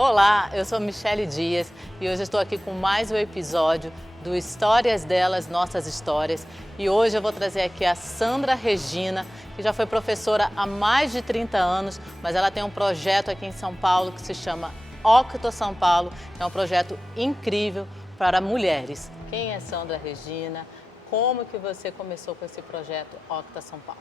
Olá, eu sou Michele Dias e hoje estou aqui com mais um episódio do Histórias Delas, Nossas Histórias. E hoje eu vou trazer aqui a Sandra Regina, que já foi professora há mais de 30 anos, mas ela tem um projeto aqui em São Paulo que se chama Octo São Paulo. É um projeto incrível para mulheres. Quem é Sandra Regina? Como que você começou com esse projeto Octo São Paulo?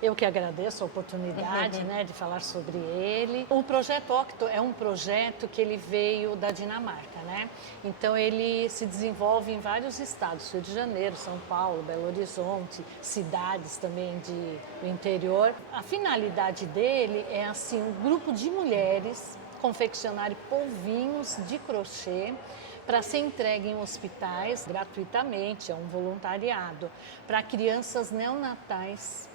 Eu que agradeço a oportunidade de falar sobre ele. O projeto Octo é um projeto que ele veio da Dinamarca, né? Então ele se desenvolve em vários estados, Rio de Janeiro, São Paulo, Belo Horizonte, cidades também do interior. A finalidade dele é assim, um grupo de mulheres confeccionarem polvinhos de crochê para ser entregue em hospitais gratuitamente, é um voluntariado, para crianças neonatais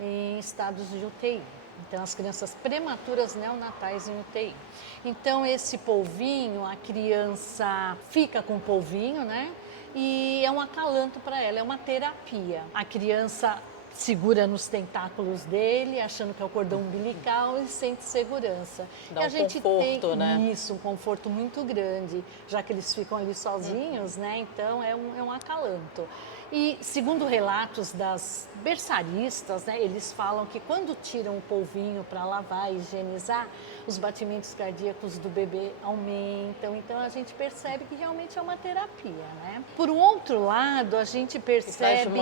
em estados de UTI. Então, as crianças prematuras neonatais em UTI. Então, esse polvinho, a criança fica com o polvinho, né? E é um acalanto para ela, é uma terapia. A criança segura nos tentáculos dele, achando que é o cordão umbilical e sente segurança. Dá e a um gente conforto, tem né? isso, um conforto muito grande, já que eles ficam ali sozinhos, né? Então é um acalanto. E segundo relatos das berçaristas, né, eles falam que quando tiram o polvinho para lavar e higienizar, os batimentos cardíacos do bebê aumentam. Então a gente percebe que realmente é uma terapia, né? Por um outro lado, a gente percebe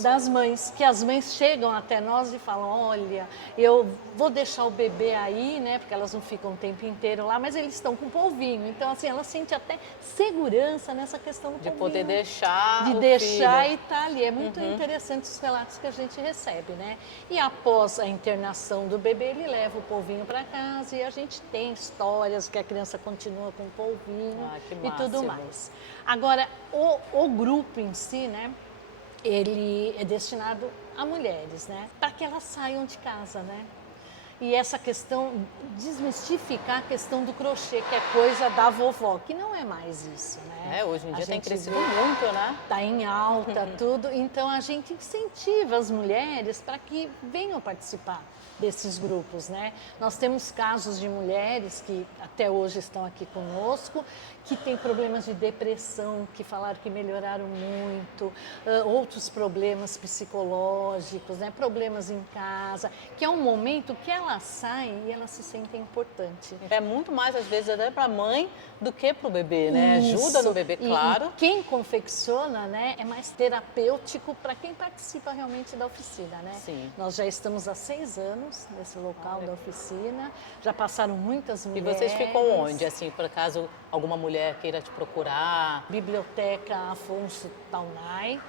das mães, que as mães chegam até nós e falam: olha, eu vou deixar o bebê aí, né? Porque elas não ficam o tempo inteiro lá, mas eles estão com polvinho. Então assim, ela sente até segurança nessa questão do polvinho. De poder deixar De o deixar filho. e tá ali. É muito interessante os relatos que a gente recebe, né? E após a internação do bebê, ele leva o polvinho para casa e a gente tem histórias que a criança continua com o polvinho e tudo mais. Agora, o grupo em si, né? Ele é destinado a mulheres, né? Para que elas saiam de casa, né? E essa questão, desmistificar a questão do crochê, que é coisa da vovó, que não é mais isso, né? Hoje em dia tem crescido muito, né? Está em alta, tudo. Então a gente incentiva as mulheres para que venham participar desses grupos, né? Nós temos casos de mulheres que até hoje estão aqui conosco, que têm problemas de depressão, que falaram que melhoraram muito, outros problemas psicológicos, né? Problemas em casa, que é um momento que elas saem e elas se sentem importantes. É muito mais, às vezes, até para a mãe do que para o bebê, né? Isso. Ajuda no bebê, claro. E quem confecciona, né, é mais terapêutico para quem participa realmente da oficina, né? Sim. Nós já estamos há 6 anos nesse local da oficina, já passaram muitas E mulheres. vocês ficam onde, assim, por acaso alguma mulher queira te procurar? Biblioteca Afonso Taunay,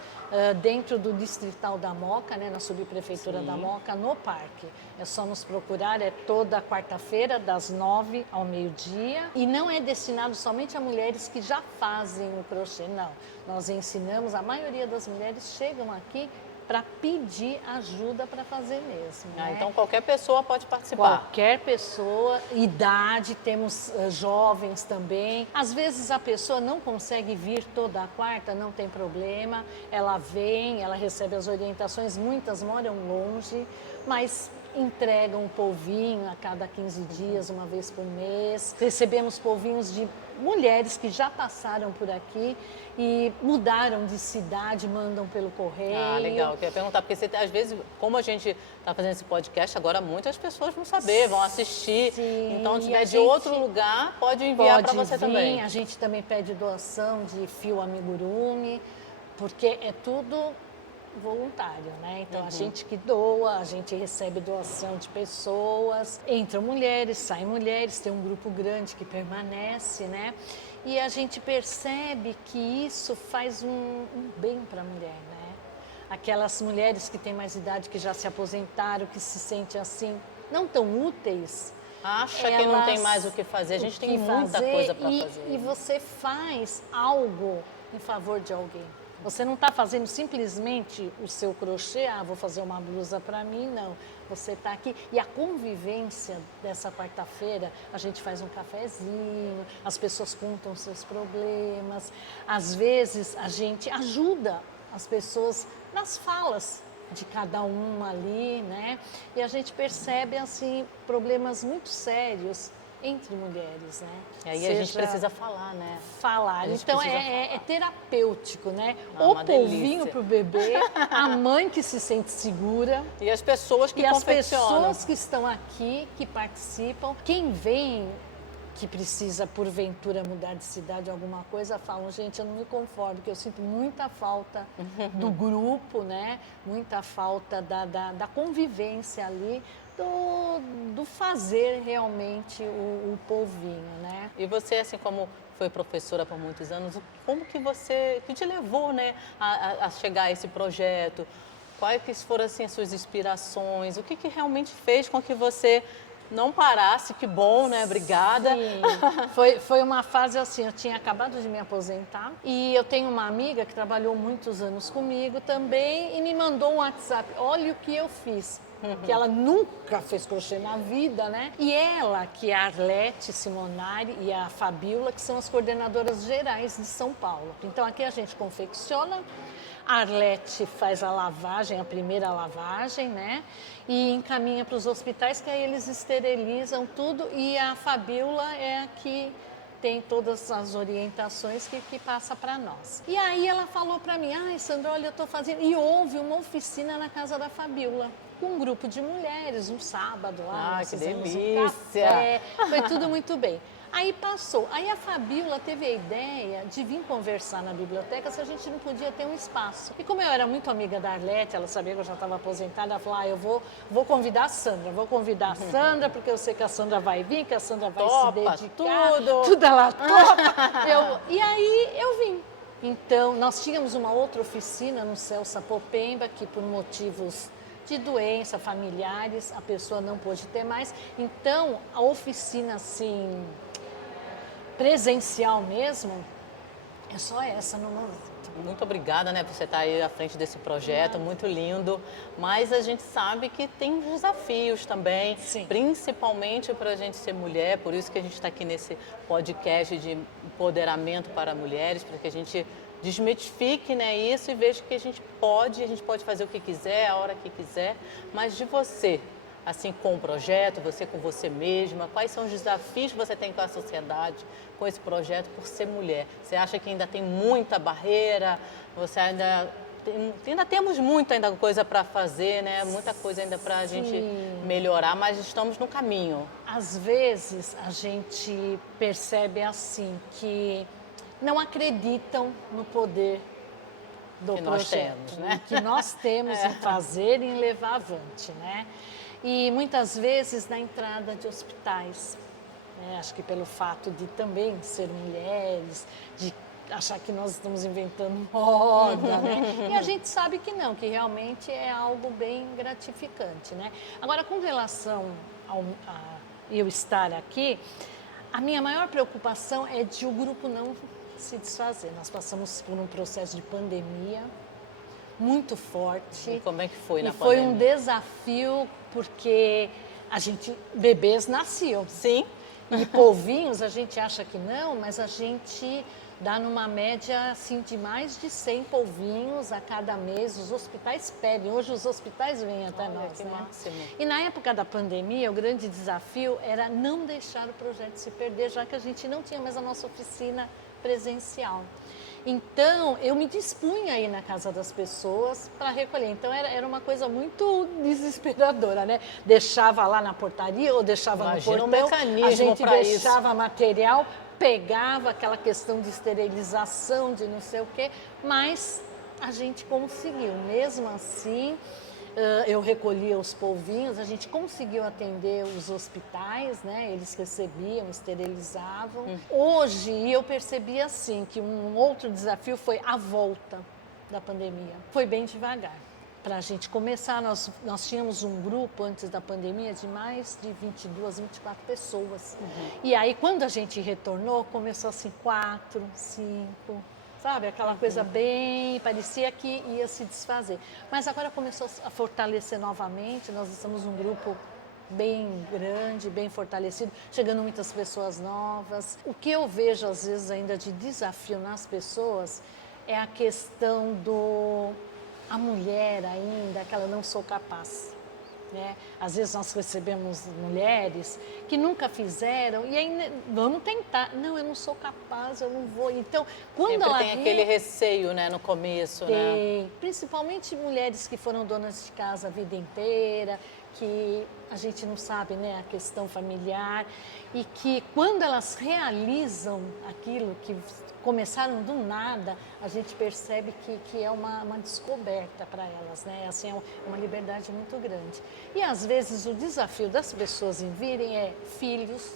dentro do Distrital da Moca, né, na subprefeitura da Moca, no parque. É só nos procurar, é toda quarta-feira, das 9 ao meio-dia. E não é destinado somente a mulheres que já fazem o crochê, não. Nós ensinamos, a maioria das mulheres chegam aqui para pedir ajuda para fazer mesmo. Né? Então qualquer pessoa pode participar. Qualquer pessoa, idade, temos jovens também. Às vezes a pessoa não consegue vir toda a quarta, não tem problema. Ela vem, ela recebe as orientações, muitas moram longe, mas entregam um polvinho a cada 15 dias, uma vez por mês. Recebemos polvinhos de mulheres que já passaram por aqui e mudaram de cidade, mandam pelo correio. Ah, legal. Eu queria perguntar, porque você, às vezes, como a gente está fazendo esse podcast, agora muitas pessoas vão saber, vão assistir. Sim, então, se tiver de outro lugar, pode enviar para você também. A gente também pede doação de fio amigurumi, porque é tudo voluntário, né? Então a gente que doa, a gente recebe doação de pessoas, entram mulheres, saem mulheres, tem um grupo grande que permanece, né? E a gente percebe que isso faz um bem para a mulher, né? Aquelas mulheres que têm mais idade, que já se aposentaram, que se sentem assim, não tão úteis. Acha que não tem mais o que fazer, a gente tem muita coisa para fazer. E você faz algo em favor de alguém. Você não está fazendo simplesmente o seu crochê, vou fazer uma blusa para mim, não. Você está aqui. E a convivência dessa quarta-feira, a gente faz um cafezinho, as pessoas contam seus problemas. Às vezes, a gente ajuda as pessoas nas falas de cada uma ali, né? E a gente percebe, assim, problemas muito sérios entre mulheres, né? E aí a gente precisa falar, né? Falar. Então é terapêutico, né? Ah, O uma polvinho delícia. para o bebê, a mãe que se sente segura. E as pessoas que E as confeccionam. pessoas que estão aqui, que participam, quem vem que precisa, porventura, mudar de cidade, alguma coisa, falam, gente, eu não me conformo, porque eu sinto muita falta do grupo, né? Muita falta da convivência ali, do fazer realmente o polvinho, né? E você, assim como foi professora por muitos anos, como que te levou, né, a chegar a esse projeto? Quais que foram, assim, as suas inspirações? O que realmente fez com que você não parasse? Que bom, né? Obrigada. Sim, foi uma fase assim, eu tinha acabado de me aposentar e eu tenho uma amiga que trabalhou muitos anos comigo também e me mandou um WhatsApp, olha o que eu fiz. Que ela nunca fez crochê na vida, né? E ela, que é a Arlete Simonari e a Fabiola, que são as coordenadoras gerais de São Paulo. Então aqui a gente confecciona, a Arlete faz a lavagem, a primeira lavagem, né? E encaminha para os hospitais, que aí eles esterilizam tudo. E a Fabiola é a que tem todas as orientações que passa para nós. E aí ela falou para mim, ai Sandra, olha, eu estou fazendo... E houve uma oficina na casa da Fabiola, com um grupo de mulheres, um sábado lá. Ah, que delícia! Um café, foi tudo muito bem. Aí passou. Aí a Fabiola teve a ideia de vir conversar na biblioteca se a gente não podia ter um espaço. E como eu era muito amiga da Arlete, ela sabia que eu já estava aposentada, ela falou, eu vou convidar a Sandra, porque eu sei que a Sandra vai vir, que a Sandra vai Topa, se dedicar. tudo. Tudo ela topa. E aí eu vim. Então, nós tínhamos uma outra oficina no Céu Sapopemba, que por motivos de doença, familiares, a pessoa não pôde ter mais. Então, a oficina, assim, presencial mesmo, é só essa no momento. Muito obrigada, né, por você estar aí à frente desse projeto, muito lindo. Mas a gente sabe que tem desafios também, Sim. Principalmente para a gente ser mulher, por isso que a gente está aqui nesse podcast de empoderamento para mulheres, para que a gente desmitifique, né, isso e veja que a gente pode fazer o que quiser, a hora que quiser, mas de você, assim, com o projeto, você com você mesma, quais são os desafios que você tem com a sociedade, com esse projeto por ser mulher? Você acha que ainda tem muita barreira? Você ainda temos muita coisa para fazer, né? Muita coisa ainda para a gente melhorar, mas estamos no caminho. Às vezes a gente percebe assim que não acreditam no poder do projeto, nós temos, né? Que nós temos em fazer e em levar avante, né? E muitas vezes na entrada de hospitais, né? Acho que pelo fato de também ser mulheres, de achar que nós estamos inventando moda, né? E a gente sabe que não, que realmente é algo bem gratificante, né? Agora, com relação a eu estar aqui, a minha maior preocupação é de o grupo não se desfazer. Nós passamos por um processo de pandemia muito forte. E como é que foi na pandemia? Foi um desafio, porque bebês nasciam. Sim. E polvinhos, a gente acha que não, mas a gente dá numa média assim, de mais de 100 polvinhos a cada mês. Os hospitais pedem, hoje os hospitais vêm até nós, que né? máximo. E na época da pandemia, o grande desafio era não deixar o projeto se perder, já que a gente não tinha mais a nossa oficina presencial. Então, eu me dispunha aí na casa das pessoas para recolher. Então, era uma coisa muito desesperadora, né? Deixava lá na portaria ou deixava no portão. Um mecanismo a gente deixava isso. material, pegava aquela questão de esterilização, de não sei o quê, mas a gente conseguiu. Mesmo assim, eu recolhia os polvinhos, a gente conseguiu atender os hospitais, né? Eles recebiam, esterilizavam. Hoje, eu percebi assim, que um outro desafio foi a volta da pandemia. Foi bem devagar. Para a gente começar, nós tínhamos um grupo antes da pandemia de mais de 22, 24 pessoas. E aí, quando a gente retornou, começou assim 4, 5... Sabe, aquela coisa bem, parecia que ia se desfazer. Mas agora começou a fortalecer novamente, nós estamos um grupo bem grande, bem fortalecido, chegando muitas pessoas novas. O que eu vejo, às vezes, ainda de desafio nas pessoas é a questão a mulher ainda, que ela não sou capaz. né? Às vezes nós recebemos mulheres que nunca fizeram e aí vamos tentar. Não, eu não sou capaz, eu não vou. Então, quando Sempre ela tem aquele receio, né, no começo, né? Principalmente mulheres que foram donas de casa a vida inteira, que a gente não sabe, né, a questão familiar e que quando elas realizam aquilo que começaram do nada, a gente percebe que é uma descoberta para elas, né? Assim, é uma liberdade muito grande. E às vezes o desafio das pessoas em virem é filhos,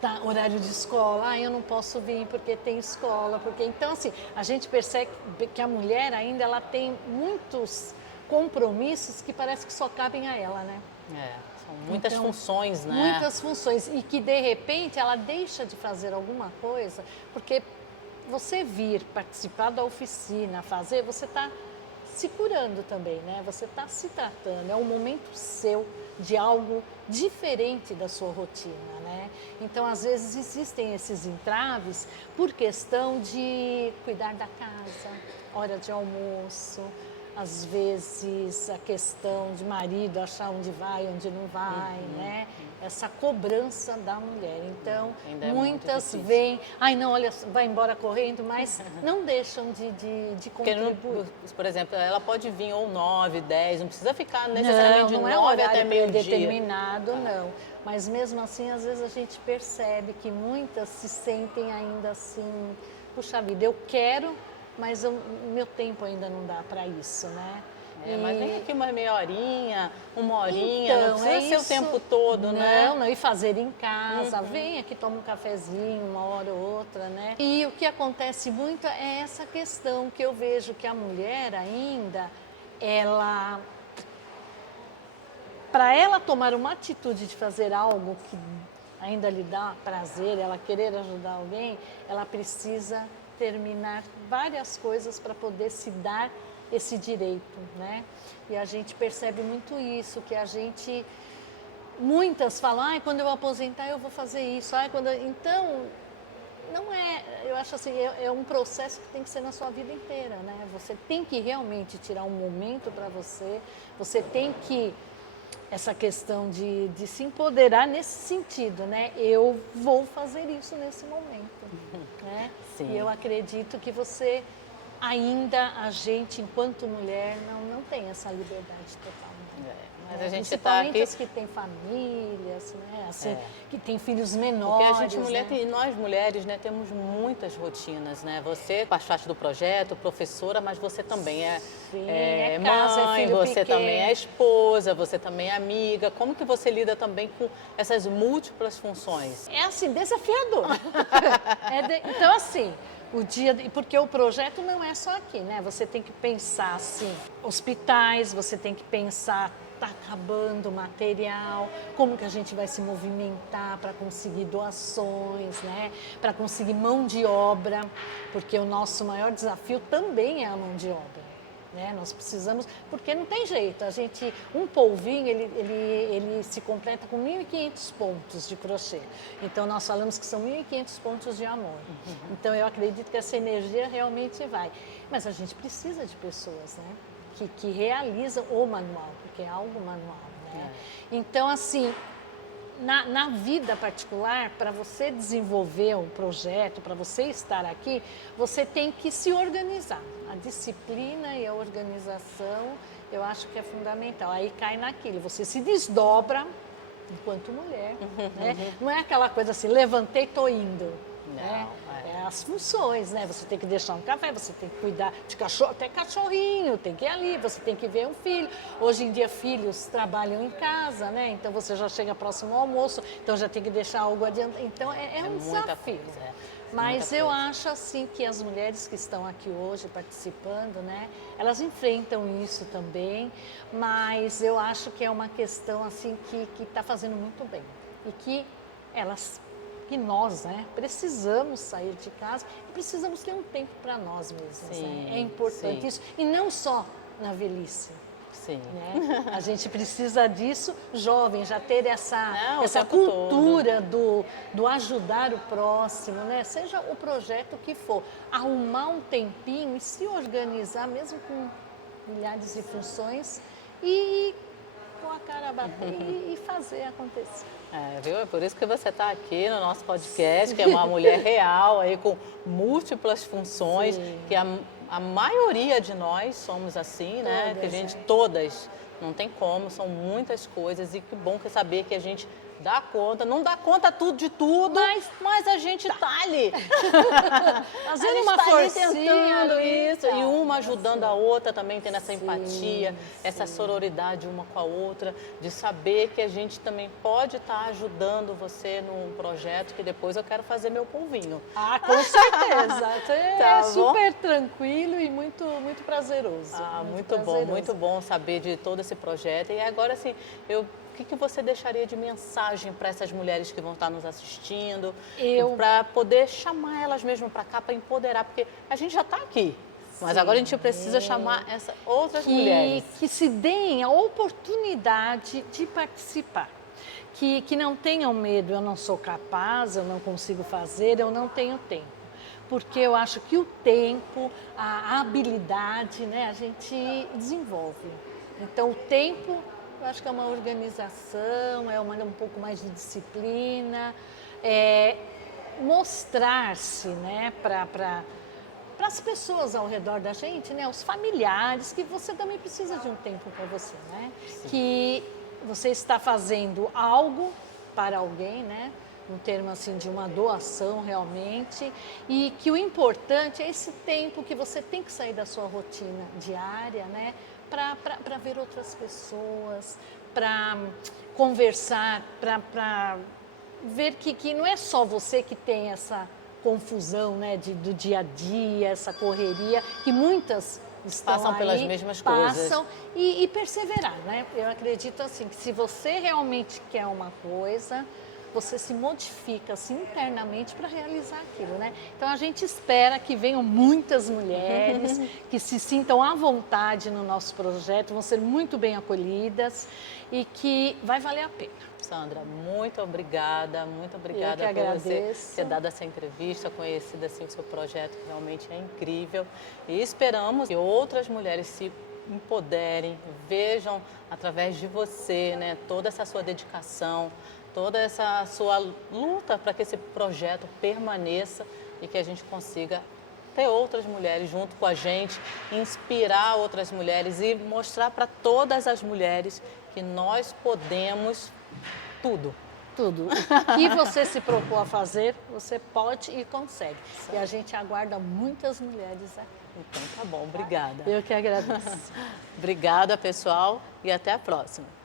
tá, horário de escola, eu não posso vir porque tem escola, porque então assim, a gente percebe que a mulher ainda ela tem muitos compromissos que parece que só cabem a ela, né? São muitas funções, né? Muitas funções e que de repente ela deixa de fazer alguma coisa, porque você vir participar da oficina, fazer, você está se curando também, né? Você está se tratando, é um momento seu de algo diferente da sua rotina, né? Então, às vezes, existem esses entraves por questão de cuidar da casa, hora de almoço, às vezes a questão de marido achar onde vai, onde não vai, né? Essa cobrança da mulher. Então, muitas vêm, não, olha, vai embora correndo, mas não deixam de contribuir. Por exemplo, ela pode vir ou 9, 10, não precisa ficar necessariamente de 9 até meio-dia. Determinado, não. Mas mesmo assim, às vezes a gente percebe que muitas se sentem ainda assim, puxa vida, eu quero, mas meu tempo ainda não dá para isso, né? Mas vem aqui uma meia horinha, uma horinha, então, não precisa ser o tempo todo, né? Não, e fazer em casa, vem aqui, toma um cafezinho, uma hora ou outra, né? E o que acontece muito é essa questão que eu vejo que a mulher ainda, para ela tomar uma atitude de fazer algo que ainda lhe dá prazer, ela querer ajudar alguém, ela precisa terminar várias coisas para poder se dar esse direito, né? E a gente percebe muito isso, que muitas falam, quando eu aposentar eu vou fazer isso, então, não é, eu acho assim, é um processo que tem que ser na sua vida inteira, né? Você tem que realmente tirar um momento para você tem que, essa questão de se empoderar nesse sentido, né? Eu vou fazer isso nesse momento, né? Sim. E eu acredito que a gente, enquanto mulher, não tem essa liberdade total. Né? Mas a gente está aqui... as que têm famílias, né? Assim, que têm filhos menores. Porque a gente, nós mulheres, né, temos muitas rotinas, né? Você faz parte do projeto, professora, mas você também é casa, mãe, você também é esposa, você também é amiga. Como que você lida também com essas múltiplas funções? É assim, desafiador. Então, assim... porque o projeto não é só aqui, né? Você tem que pensar assim, hospitais, você tem que pensar, tá acabando o material, como que a gente vai se movimentar para conseguir doações, né? Para conseguir mão de obra, porque o nosso maior desafio também é a mão de obra. Né? Nós precisamos, porque não tem jeito, um polvinho ele se completa com 1.500 pontos de crochê, então nós falamos que são 1.500 pontos de amor, então eu acredito que essa energia realmente vai, mas a gente precisa de pessoas, né? que realizam o manual, porque é algo manual, né? Então assim, na vida particular, para você desenvolver um projeto, para você estar aqui, você tem que se organizar. A disciplina e a organização, eu acho que é fundamental. Aí cai naquilo, você se desdobra enquanto mulher. Né? Não é aquela coisa assim, levantei, estou indo. Né? É as funções, né? Você tem que deixar um café, você tem que cuidar de cachorro, até cachorrinho, tem que ir ali, você tem que ver um filho. Hoje em dia, filhos trabalham em casa, né? Então, você já chega próximo ao almoço, então já tem que deixar algo adiante. Então, é um desafio. Mas eu acho, assim, que as mulheres que estão aqui hoje participando, né? Elas enfrentam isso também, mas eu acho que é uma questão, assim, que está fazendo muito bem. E que nós, né, precisamos sair de casa e precisamos ter um tempo para nós mesmos. Né? É importante isso. E não só na velhice. Sim. Né? A gente precisa disso, jovem, já ter essa cultura do ajudar o próximo, né? Seja o projeto que for. Arrumar um tempinho e se organizar, mesmo com milhares de funções, e com a cara a bater e fazer acontecer. Viu? É por isso que você está aqui no nosso podcast, que é uma mulher real, aí com múltiplas funções, Sim. que a maioria de nós somos assim, né? Todas, Que a gente, todas, não tem como, são muitas coisas e que bom que saber que a gente dá conta, não dá conta tudo de tudo, mas a gente tá ali. Fazendo uma forcinha tentando ali, isso, e uma ajudando a outra também, tendo essa Sim, empatia, essa sororidade uma com a outra, de saber que a gente também pode estar ajudando você num projeto que depois eu quero fazer meu polvinho. Ah, com certeza. Tá É bom? super tranquilo e muito prazeroso. Muito bom saber de todo esse projeto. E agora, assim, o que você deixaria de mensagem para essas mulheres que vão estar nos assistindo? Para poder chamar elas mesmo para cá, para empoderar, porque a gente já está aqui. Mas Sim. agora a gente precisa chamar essas outras mulheres. Que se deem a oportunidade de participar. Que não tenham medo, eu não sou capaz, eu não consigo fazer, eu não tenho tempo. Porque eu acho que o tempo, a habilidade, né, a gente desenvolve. Então, o tempo, eu acho que é uma organização, um pouco mais de disciplina, mostrar-se, né, para as pessoas ao redor da gente, né, os familiares, que você também precisa de um tempo para você, né? Sim. Que você está fazendo algo para alguém, né? Um termo assim de uma doação realmente, e que o importante é esse tempo que você tem que sair da sua rotina diária, né? Para ver outras pessoas, para conversar, para ver que não é só você que tem essa confusão, né, do dia a dia, essa correria, que muitas passam aí, pelas mesmas coisas. Passam e perseverar, né? Eu acredito assim, que se você realmente quer uma coisa, você se modifica assim, internamente para realizar aquilo, né? Então a gente espera que venham muitas mulheres que se sintam à vontade no nosso projeto, vão ser muito bem acolhidas e que vai valer a pena. Sandra, muito obrigada por você ter dado essa entrevista, conhecido assim o seu projeto, que realmente é incrível. E esperamos que outras mulheres se empoderem, vejam através de você, né, toda essa sua dedicação, toda essa sua luta para que esse projeto permaneça e que a gente consiga ter outras mulheres junto com a gente, inspirar outras mulheres e mostrar para todas as mulheres que nós podemos tudo. Tudo. O que você se propôs a fazer, você pode e consegue. E a gente aguarda muitas mulheres aqui. Então tá bom, obrigada. Eu que agradeço. Obrigada, pessoal, e até a próxima.